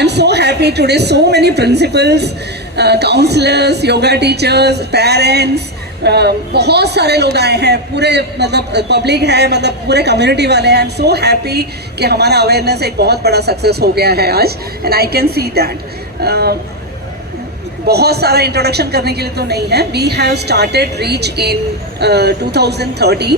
am so happy today. So many principals, counselors, yoga teachers, parents, बहुत सारे लोग आए हैं, पूरे मतलब पब्लिक है, मतलब पूरे कम्युनिटी वाले हैं. आई एम सो हैप्पी कि हमारा अवेयरनेस एक बहुत बड़ा सक्सेस हो गया है आज. And I can see that. बहुत सारा इंट्रोडक्शन करने के लिए तो नहीं है. We have started reach in 2013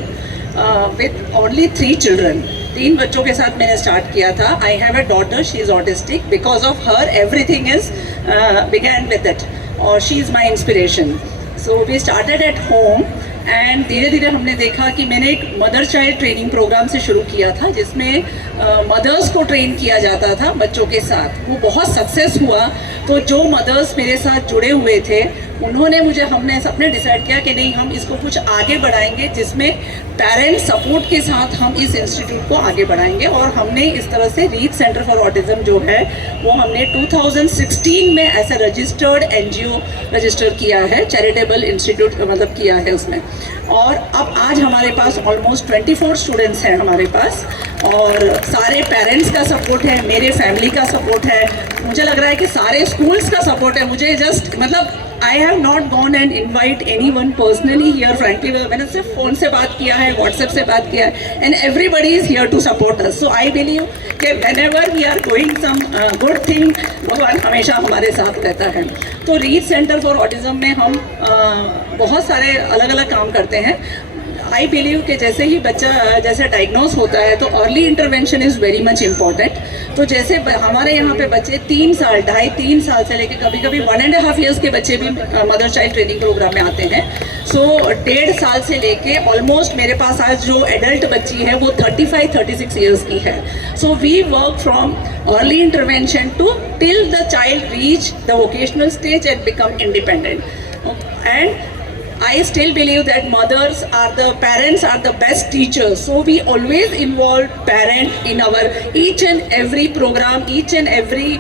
with only 3 children. 3 बच्चों के साथ मैंने स्टार्ट किया था. I have a daughter, she is autistic. Because of her everything is began with it, और she is my inspiration. So we started at home and धीरे धीरे हमने देखा कि मैंने एक मदर चाइल्ड ट्रेनिंग प्रोग्राम से शुरू किया था, जिसमें मदर्स को ट्रेन किया जाता था बच्चों के साथ. वो बहुत सक्सेस हुआ. तो जो मदर्स मेरे साथ जुड़े हुए थे, उन्होंने मुझे, हमने सबने डिसाइड किया कि नहीं, हम इसको कुछ आगे बढ़ाएंगे, जिसमें पेरेंट्स सपोर्ट के साथ हम इस इंस्टीट्यूट को आगे बढ़ाएंगे. और हमने इस तरह से रीच सेंटर फॉर ऑटिज्म जो है वो हमने 2016 में ऐसा रजिस्टर्ड NGO रजिस्टर किया है, चैरिटेबल इंस्टीट्यूट मतलब किया है उसमें. और अब आज हमारे पास ऑलमोस्ट 24 स्टूडेंट्स हैं हमारे पास, और सारे पेरेंट्स का सपोर्ट है, मेरे फैमिली का सपोर्ट है, मुझे लग रहा है कि सारे स्कूल्स का सपोर्ट है. मुझे जस्ट मतलब I have not gone and invite anyone personally here, frankly. मैंने सिर्फ फ़ोन से बात किया है, WhatsApp से बात किया है, and everybody is here to support us. So I believe कि whenever we are doing some good thing, भगवान हमेशा हमारे साथ रहता है. तो रीच सेंटर फॉर ऑटिज्म में हम बहुत सारे अलग अलग काम करते हैं. आई बिलीव कि जैसे ही बच्चा जैसे डायग्नोस होता है तो early intervention is very much important. तो जैसे हमारे यहाँ पे बच्चे 3 साल, 2.5-3 साल से लेकर कभी कभी 1.5 ईयर्स के बच्चे भी मदर चाइल्ड ट्रेनिंग प्रोग्राम में आते हैं. सो 1.5 साल से लेके ऑलमोस्ट मेरे पास आज जो एडल्ट बच्ची है वो 35-36 ईयर्स की है. So we work from early intervention to till the child reach the vocational stage and become independent. And I still believe that parents are the best teachers. So we always involve parent in our each and every program, each and every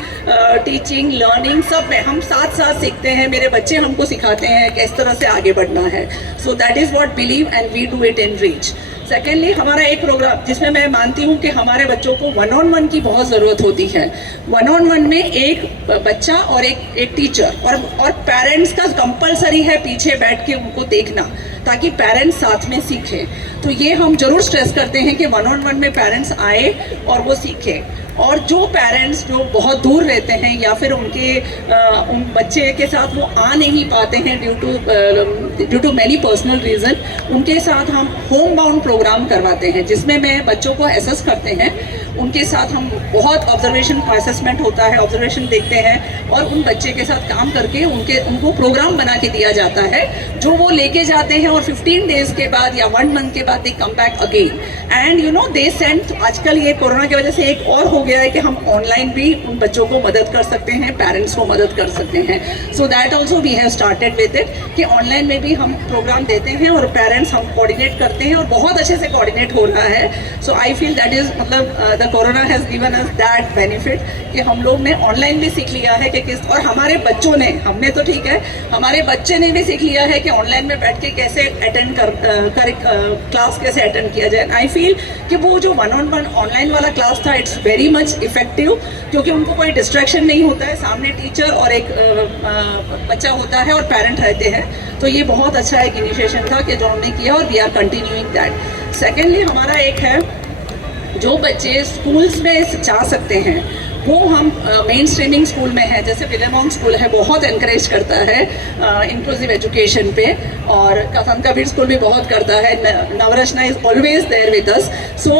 teaching, learning, सब में हम साथ साथ सीखते हैं. मेरे बच्चे हमको सिखाते हैं किस तरह से आगे बढ़ना है. So that is what believe and we do it in reach. Secondly, हमारा एक प्रोग्राम जिसमें मैं मानती हूँ कि हमारे बच्चों को 1-on-1 की बहुत ज़रूरत होती है. 1-on-1 में एक बच्चा और एक टीचर और पेरेंट्स का कंपलसरी है पीछे बैठ के उनको देखना, ताकि पेरेंट्स साथ में सीखें. तो ये हम जरूर स्ट्रेस करते हैं कि 1-on-1 में पेरेंट्स आए और वो सीखें. और जो पेरेंट्स जो बहुत दूर रहते हैं या फिर उन बच्चे के साथ वो आ नहीं पाते हैं due to many personal reason, उनके साथ हम होम बाउंड प्रोग्राम करवाते हैं, जिसमें मैं बच्चों को असेस करते हैं. उनके साथ हम बहुत ऑब्जर्वेशन असेसमेंट होता है, ऑब्जर्वेशन देखते हैं, और उन बच्चे के साथ काम करके उनको प्रोग्राम बना के दिया जाता है, जो वो लेके जाते हैं. और 15 डेज़ के बाद या 1 मंथ के बाद they come back again. And you know they send. आजकल ये कोरोना की वजह से एक और हो गया है कि हम ऑनलाइन भी उन बच्चों को मदद कर सकते हैं, पेरेंट्स को मदद कर सकते हैं. So that also we have started with it कि ऑनलाइन में भी हम प्रोग्राम देते हैं और पेरेंट्स हम कोऑर्डिनेट करते हैं, और बहुत अच्छे से कोऑर्डिनेट हो रहा है. सो आई फील दैट इज़ मतलब the corona has given us that benefit कि हम लोग ने ऑनलाइन भी सीख लिया है कि किस, और हमारे बच्चों ने, हमने तो ठीक है, हमारे बच्चे ने भी सीख लिया है कि ऑनलाइन में बैठ के कैसे अटेंड क्लास कैसे अटेंड किया जाए. आई फील कि वो जो 1-on-1 ऑनलाइन वाला क्लास था, इट्स वेरी मच इफेक्टिव, क्योंकि उनको कोई डिस्ट्रैक्शन नहीं होता है. सामने टीचर और एक बच्चा होता है और पेरेंट रहते हैं. तो ये बहुत अच्छा एक इनिशिएशन था कि जो हमने किया, और we are continuing that. Secondly, हमारा एक है, जो बच्चे स्कूल्स में जा सकते हैं वो हम मेन स्ट्रीमिंग स्कूल में है, जैसे विलियम स्कूल है, बहुत एनकरेज करता है इंक्लूसिव एजुकेशन पे, और संत कबीर स्कूल भी बहुत करता है. Navrachna is always there with us. So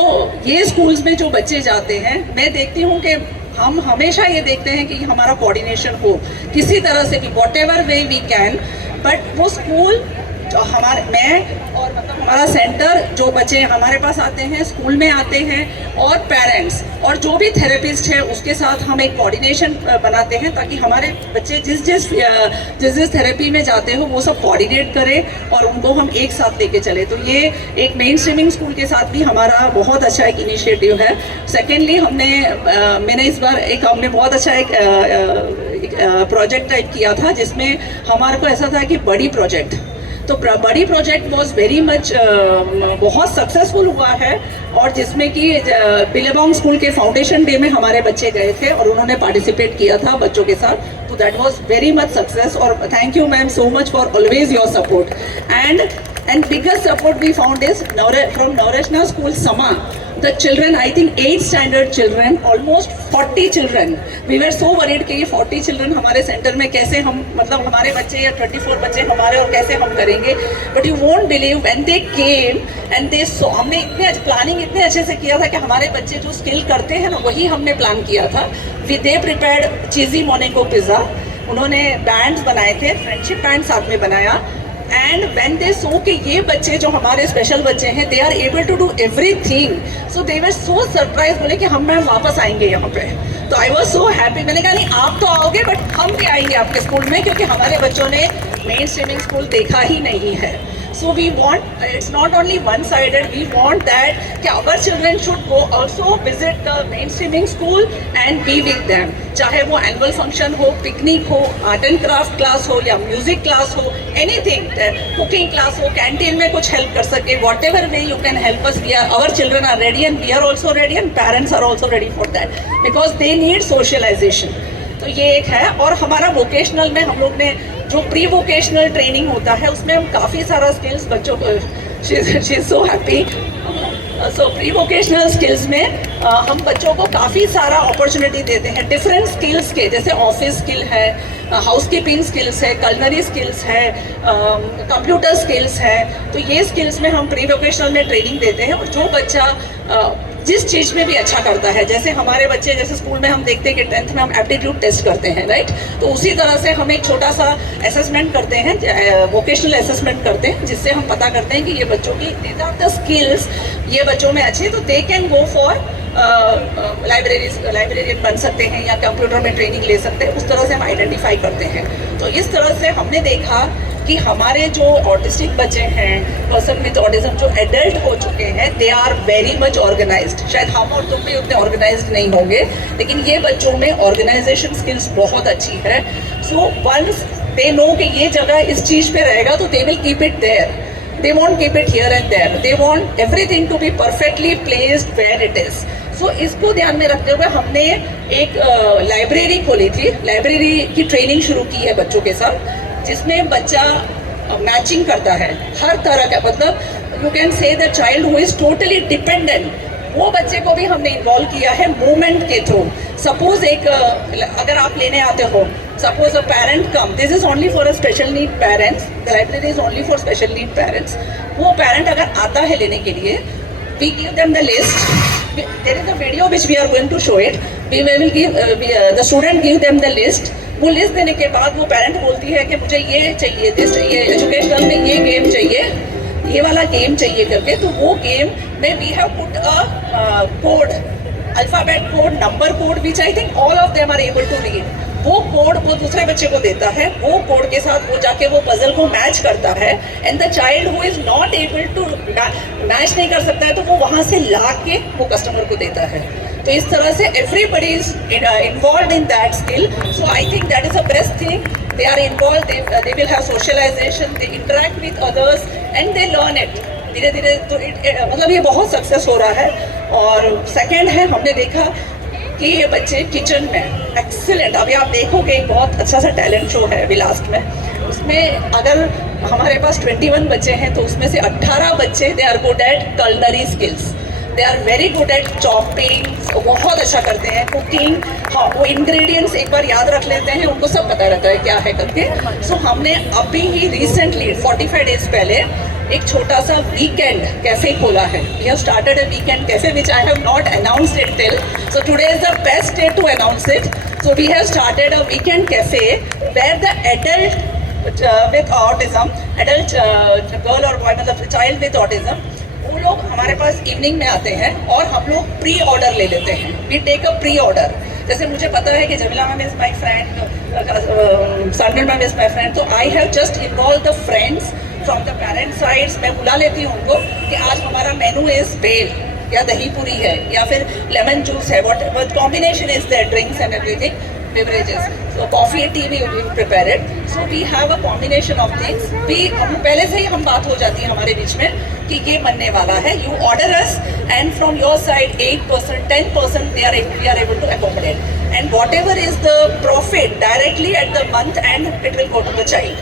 ये स्कूल्स में जो बच्चे जाते हैं, मैं देखती हूँ कि हम हमेशा ये देखते हैं कि हमारा कोऑर्डिनेशन हो किसी तरह से भी, whatever way we can. But वो स्कूल जो मैं और मतलब हमारा सेंटर, जो बच्चे हमारे पास आते हैं, स्कूल में आते हैं, और पेरेंट्स और जो भी थेरेपिस्ट है उसके साथ हम एक कोऑर्डिनेशन बनाते हैं, ताकि हमारे बच्चे जिस थेरेपी में जाते हो वो सब कोऑर्डिनेट करें और उनको हम एक साथ लेके चले. तो ये एक मेन स्ट्रीमिंग स्कूल के साथ भी हमारा बहुत अच्छा एक इनिशिएटिव है. सेकेंडली, मैंने इस बार हमने बहुत अच्छा एक प्रोजेक्ट टाइप किया था, जिसमें हमारे को ऐसा था कि बड़ी प्रोजेक्ट तो बड़ी प्रोजेक्ट वॉज वेरी मच बहुत सक्सेसफुल हुआ है, और जिसमें कि बिलेबोंग स्कूल के फाउंडेशन डे में हमारे बच्चे गए थे और उन्होंने पार्टिसिपेट किया था बच्चों के साथ, तो that was very much success. और thank you ma'am so much for always your support. And biggest support we found is from Naurashna School Sama. The children, I think 8th standard children, almost 40 children. We were so worried कि ये 40 children हमारे centre में कैसे हम, मतलब हमारे बच्चे या 24 बच्चे हमारे, और कैसे हम करेंगे। But you won't believe when they came and they saw, हमने इतने प्लानिंग इतने अच्छे से किया था कि हमारे बच्चे जो स्किल करते हैं ना, वही हमने प्लान किया था। They prepared cheesy Monaco pizza, उन्होंने बैंड्स बनाए थे, फ्रेंडशिप बैंड साथ में बनाया। एंड व्हेन दे सो कि ये बच्चे जो हमारे स्पेशल बच्चे हैं, they are able to do everything, so they were so surprise, बोले कि हम मैम वापस आएंगे यहाँ पे। तो आई वॉज सो हैप्पी। मैंने कहा नहीं आप तो आओगे, बट हम भी आएंगे आपके स्कूल में, क्योंकि हमारे बच्चों ने मेन स्ट्रीमिंग स्कूल देखा ही नहीं है। So we want, it's not only one-sided, we want that कि our children should go also visit the mainstreaming school and be with them. चाहे वो annual function हो, picnic हो, art and craft class हो, या music class हो, anything, cooking class हो, canteen में कुछ help कर सके, whatever way you can help us, our children are ready and we are also ready and parents are also ready for that, because they need socialization. तो ये एक है। और हमारा वोकेशनल में हम लोग ने जो प्री वोकेशनल ट्रेनिंग होता है, उसमें हम काफ़ी सारा स्किल्स बच्चों को, she is so happy. So pre vocational skills में हम बच्चों को काफ़ी सारा अपॉर्चुनिटी देते हैं डिफरेंट स्किल्स के, जैसे ऑफिस स्किल है, हाउसकीपिंग स्किल्स है, कलनरी स्किल्स है, कंप्यूटर स्किल्स है। तो ये स्किल्स में हम प्री वोकेशनल में ट्रेनिंग देते हैं। और जो बच्चा जिस चीज़ में भी अच्छा करता है, जैसे हमारे बच्चे, जैसे स्कूल में हम देखते हैं कि 10th में हम एप्टीट्यूड टेस्ट करते हैं, राइट, तो उसी तरह से हम एक छोटा सा असेसमेंट करते हैं, वोकेशनल असेसमेंट करते हैं, जिससे हम पता करते हैं कि ये बच्चों की दीज आर द स्किल्स ये बच्चों में अच्छे, तो they can go for librarian बन सकते हैं या कंप्यूटर में ट्रेनिंग ले सकते हैं। उस तरह से हम आइडेंटिफाई करते हैं। तो इस तरह से हमने देखा कि हमारे जो ऑटिस्टिक बच्चे हैं, पर्सन विद ऑटिज्म जो एडल्ट हो चुके हैं, they are very much organised. शायद हम और तुम भी उतने ऑर्गेनाइज्ड नहीं होंगे, लेकिन ये बच्चों में ऑर्गेनाइजेशन स्किल्स बहुत अच्छी है। सो वंस दे नो कि ये जगह इस चीज़ पे रहेगा, तो they will keep it there, they want keep it here and there, they want everything to be perfectly placed where it is. So इसको ध्यान में रखते हुए हमने एक लाइब्रेरी खोली थी, लाइब्रेरी की ट्रेनिंग शुरू की है बच्चों के साथ, जिसमें बच्चा मैचिंग करता है हर तरह का, मतलब you can say the child who is totally dependent, वो बच्चे को भी हमने इन्वॉल्व किया है मूवमेंट के थ्रू। सपोज एक अगर आप लेने आते हो, suppose a parent come, this is only for a special need parents, the library is only for special need parents. वो पेरेंट अगर आता है लेने के लिए, we give them the list, there is a video which we are going to show it, we will give the student give them the list. वो list देने के बाद वो पेरेंट बोलती है कि मुझे ये चाहिए, दिस चाहिए, एजुकेशनल में ये गेम चाहिए, ये वाला गेम चाहिए करके। तो वो गेम में we have put a code, alphabet code, number code, which I think all of them are able to read. वो कोड वो दूसरे बच्चे को देता है, वो कोड के साथ वो जाके वो पजल को मैच करता है, and the child who is not able to match नहीं कर सकता है, तो वो वहाँ से ला के वो कस्टमर को देता है। तो इस तरह से everybody is involve in that skill. So I think that is the best thing. They are involve, they will have socialisation, they interact with others and they learn it धीरे धीरे। तो मतलब ये बहुत सक्सेस हो रहा है। और सेकेंड है, हमने देखा कि ये बच्चे किचन में एक्सीलेंट, अभी आप देखोगे एक बहुत अच्छा सा टैलेंट शो है अभी लास्ट में, उसमें अगर हमारे पास 21 बच्चे हैं तो उसमें से 18 बच्चे they are good at culinary skills, they are very good at chopping, बहुत अच्छा करते हैं कुकिंग। हाँ, वो इंग्रेडिएंट्स एक बार याद रख लेते हैं, उनको सब पता रहता है क्या है करके। सो हमने अभी ही रिसेंटली 45 डेज पहले एक छोटा सा वीकेंड कैफे खोला है। We have started a weekend cafe which I have not announced it till, so today is the best day to announce it. So we have started a weekend cafe where the adult with autism, adult girl और boy, मतलब child with autism, वो लोग हमारे पास evening में आते हैं और हम लोग प्री ऑर्डर ले लेते हैं। We take a pre order. जैसे मुझे पता है कि Jameela ma'am is my friend, Saanvi ma'am is my friend, तो I have just involve the friends from the parent sides. मैं बुला लेती हूँ उनको कि आज हमारा मेनू इज़ भेल या दही पूरी है या फिर लेमन जूस है, what combination is there, drinks and everything. beverages. So coffee and tea we prepare it. So we have a combination of things. हम पहले से ही हम बात हो जाती है हमारे बीच में कि ये बनने वाला है. You order us and from your side 8%, 10% we are able to accommodate. And whatever is the profit directly at the month end, it will go to the child.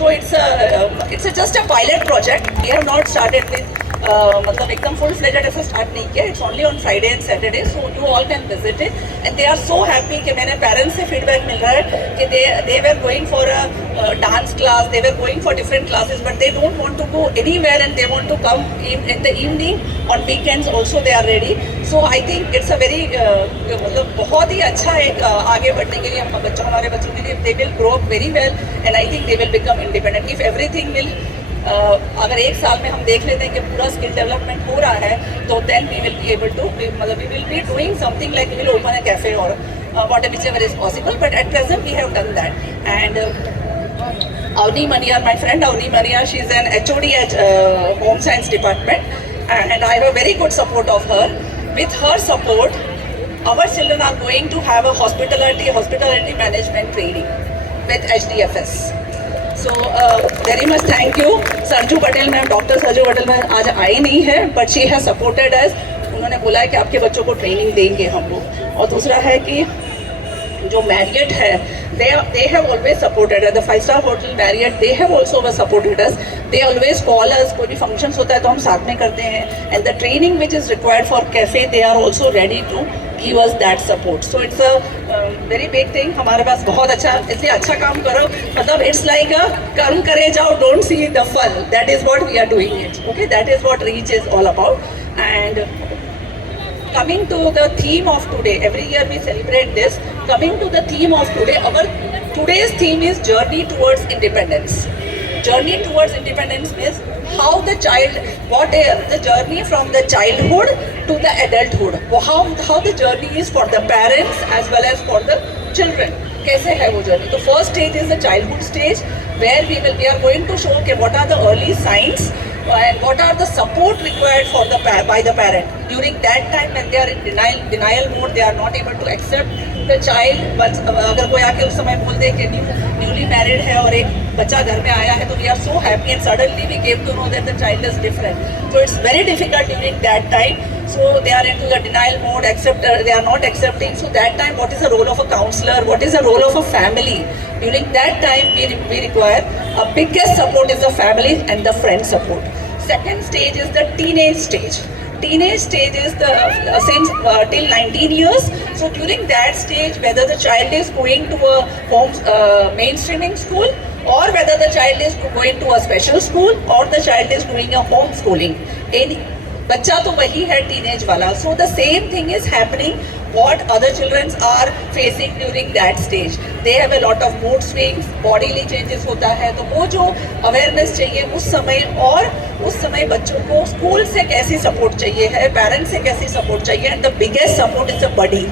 So it's just a pilot project. We have not started with मतलब एकदम full fledged ऐसा start नहीं किया. It's only on Friday and Saturday, so you all can visit it and they are so happy कि मैंने parents से feedback मिल रहा है कि they were going for a dance class, they were going for different classes but they don't want to go anywhere and they want to come in the evening on weekends also they are ready. So I think it's a very मतलब बहुत ही अच्छा एक आगे बढ़ने के लिए हमारे बच्चों के लिए they will grow up very well and I think they will become independent if everything will अगर एक साल में हम देख लेते हैं कि पूरा स्किल डेवलपमेंट हो रहा है तो then we will be able to मतलब we will be doing something like we will open a cafe और whatever is possible, but at present we have done that. And Avni Maniar, my friend Avni Maniar, she is an HOD at Home Science Department and I have a very good support of her. With her support, our children are going to have a hospitality management training with HDFS. So very much thank you. Sarju Patel ma'am, doctor Sarju Patel ma'am आज आई नहीं है but she has supported us. उन्होंने बोला है कि आपके बच्चों को ट्रेनिंग देंगे हम लोग. और दूसरा है कि जो मैरियट है they have always supported us. The 5-star hotel Marriott, they have also supported us. They always call us. कोई भी functions होता है तो हम साथ में करते हैं. And the training which is required for cafe, they are also ready to give us that support. So it's a very big thing. हमारे पास बहुत अच्छा, इसलिए अच्छा काम करो. मतलब it's like a कर्म करे जाओ, don't see the fun. That is what we are doing it. Okay, that is what Reach is all about. And coming to the theme of today, every year we celebrate this. Coming to the theme of today, our today's theme is journey towards independence. Journey towards independence means how the child, what the journey from the childhood to the adulthood. How the journey is for the parents as well as for the children. कैसे है वो journey? तो first stage is the childhood stage where we are going to show okay, what are the early signs and what are the support required for by the parent during that time when they are in denial mode. They are not able to accept the child. Once अगर कोई आके उस समय बोल दे कि newly married है और एक बच्चा घर में आया है तो we are so happy and suddenly we came to know that the child is different. So it's very difficult during that time. So they are into the denial mode, they are not accepting. So that time what is the role of a counselor? What is the role of a family? During that time we require a biggest support is the family and the friend support. Second stage is the teenage stage. Teenage stage is the since till 19 years. So during that stage, whether the child is going to a home mainstreaming school or whether the child is going to a special school or the child is doing a homeschooling, any बच्चा तो वही है teenage वाला. So the same thing is happening what other children are facing during that stage. They have a lot of mood swings, bodily changes होता है. तो वो जो awareness चाहिए उस समय, और उस समय बच्चों को स्कूल से कैसी सपोर्ट चाहिए है, पेरेंट्स से कैसी सपोर्ट चाहिए. And the biggest support is the buddy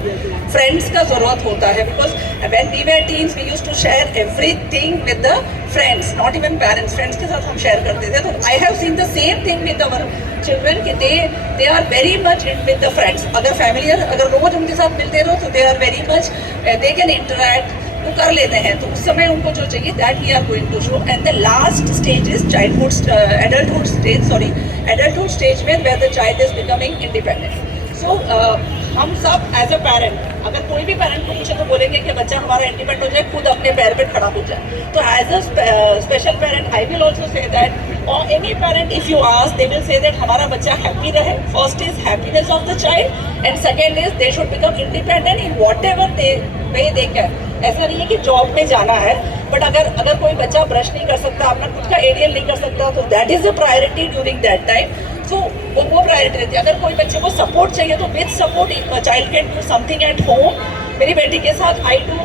friends का ज़रूरत होता है. Because when we were teens we used to share everything with the friends, not even parents. Friends के साथ हम शेयर करते थे. तो I have seen the same thing with our children कि they are very much in with the friends. अगर familiar, अगर रोज उनके साथ मिलते रहो तो they are very much, they can interact, वो कर लेते हैं. तो उस समय उनको जो चाहिए that we are going to show. And the last stage is adulthood stage में where the child is becoming independent. So हम सब एज अ पेरेंट, अगर कोई भी पेरेंट को पूछे तो बोलेंगे कि बच्चा हमारा इंडिपेंडेंट हो जाए, खुद अपने पैर पे खड़ा हो जाए. तो as a special parent I will also say that, और any parent if you ask they will say that हमारा बच्चा हैप्पी रहे. First is happiness of the child and second is they should become independent in whatever way they can. ऐसा नहीं है कि job में जाना है, बट अगर कोई बच्चा ब्रश नहीं कर सकता, अपना खुद का एरियल नहीं कर सकता, तो that is a priority during that time. So वो प्रायोरिटी रहती है. अगर कोई बच्चे को सपोर्ट चाहिए तो with support child can do something at home. मेरी बेटी के साथ आई डू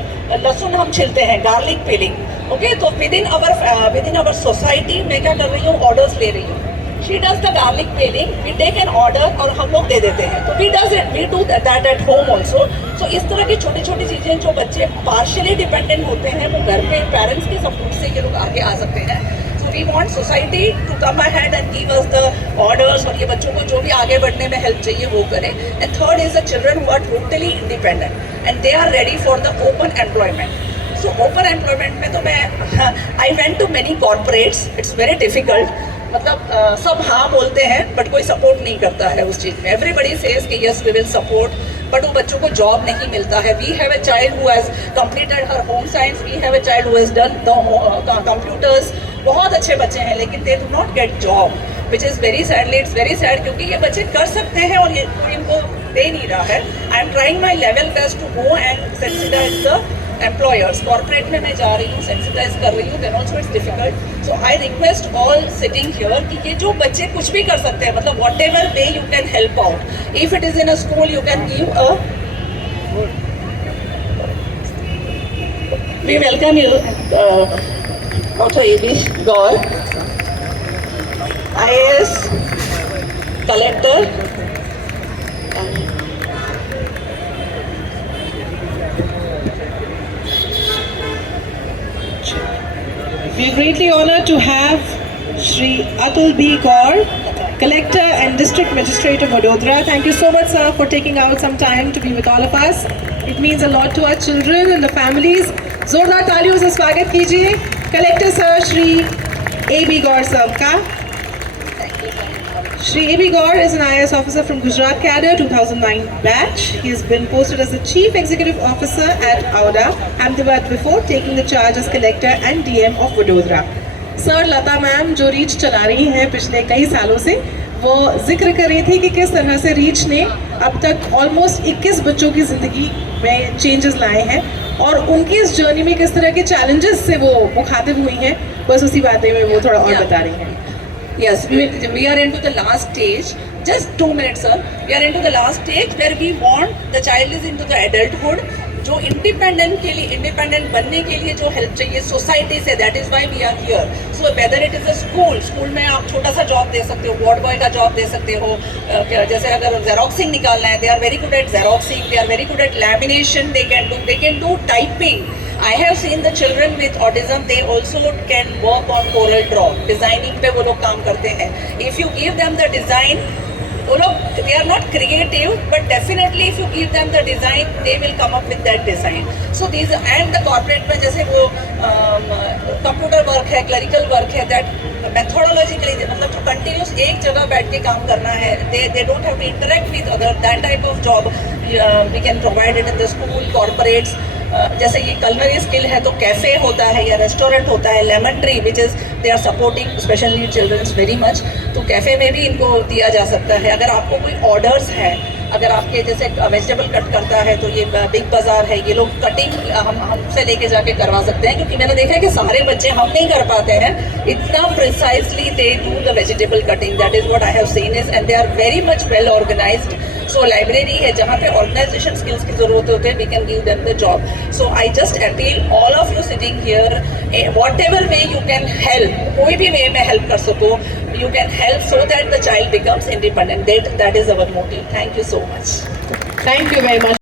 लहसुन हम छिलते हैं, गार्लिक पीलिंग. ओके, तो विद इन अवर सोसाइटी मैं क्या कर रही हूँ, ऑर्डर्स ले रही हूँ. She does the garlic peeling, we take an order और हम लोग दे देते हैं. तो we do that at home also. So इस तरह की छोटी छोटी चीज़ें जो बच्चे पार्शियली डिपेंडेंट होते हैं वो घर पे पेरेंट्स के सपोर्ट से ये लोग आगे आ सकते हैं. So we want society to come ahead and give us the orders, और ये बच्चों को जो भी आगे बढ़ने में हेल्प चाहिए वो करें. And third is the children who are totally independent and they are ready for the open employment. So open employment में तो मैं I went to many corporates. It's very difficult. मतलब सब हाँ बोलते हैं बट कोई सपोर्ट नहीं करता है उस चीज़ में. एवरीबडी सेज कि yes we will support, but वो बच्चों को जॉब नहीं मिलता है. We have a child who has completed her home science. We have a child who has done the computers. बहुत अच्छे बच्चे हैं लेकिन they do not get job, which is very sadly. It's very sad क्योंकि ये बच्चे कर सकते हैं और ये कोई इनको दे नहीं रहा है. I am trying my level best to go and sensitise the employers. Corporate में मैं जा रही हूँ, सेंसिटाइज कर रही हूँ. Then also it's difficult. So I request all sitting here कि ये जो बच्चे कुछ भी कर सकते हैं, मतलब whatever way you can help out. If it is in a school you can give a. We welcome you Dr. A.B. Gaur, IAS collector. We are greatly honored to have Shri Atul B. Gaur, Collector and District Magistrate of Vadodara. Thank you so much, sir, for taking out some time to be with all of us. It means a lot to our children and the families. जोरदार तालियों से स्वागत कीजिए collector sir Shri A.B. Gaur साहब का. Shri A.B. Gaur is an IAS officer from Gujarat cadre 2009 batch. He has been posted as the Chief Executive Officer at AUDA, Ahmedabad before taking the charge as Collector and DM of Vadodara. Sir Lata ma'am जो reach चला रही हैं पिछले कई सालों से, वो जिक्र कर रही थी कि किस तरह से रीच ने अब तक ऑलमोस्ट 21 बच्चों की ज़िंदगी में चेंजेस लाए हैं और उनकी इस जर्नी में किस तरह के चैलेंजेस से वो मुखातिब हुई हैं. बस उसी बातें में वो थोड़ा और बता रही हैं. Yes, we are into the last stage. Just 2 minutes, sir. We are into the last stage where we want the child is into the adulthood. जो इंडिपेंडेंट बनने के लिए जो हेल्प चाहिए सोसाइटी से, that is why we are here. So whether it is a school में आप छोटा सा जॉब दे सकते हो, वार्ड बॉय का जॉब दे सकते हो. जैसे अगर जेरोक्सिंग निकालना है, they are very good at xeroxing, they are very good at lamination, they can do typing. I have seen the children with autism, they also can work on Corel Draw. Designing पे वो लोग काम करते हैं. If you give them the design, वो लोग they are not creative, but definitely if you give them the design, they will come up with that design. So these and the corporate में जैसे वो computer work है, clerical work है, that methodologically मतलब जो continuous एक जगह बैठ के काम करना है, they don't have to interact with other. That type of job we can provide it in the school, corporates. जैसे ये कलनरी स्किल है तो कैफ़े होता है या रेस्टोरेंट होता है. Lemon tree which is they are supporting special need childrens very much. तो कैफ़े में भी इनको दिया जा सकता है. अगर आपको कोई ऑर्डर्स हैं, अगर आपके जैसे वेजिटेबल कट करता है तो ये बिग बाज़ार है, ये लोग कटिंग हमसे लेके जाके करवा सकते हैं. क्योंकि मैंने देखा है कि सारे बच्चे हम नहीं कर पाते हैं इतना precisely. They do the vegetable cutting, that is what I have seen is, and they are very much well organised. So library है जहाँ पे ऑर्गेनाइजेशन स्किल्स की ज़रूरत होती है, we can give them the job. So I just appeal all of you sitting here, whatever way you can help, कोई भी वे में हेल्प कर सको, you can help so that the child becomes independent. That is our motive. Thank you so much. Thank you very much.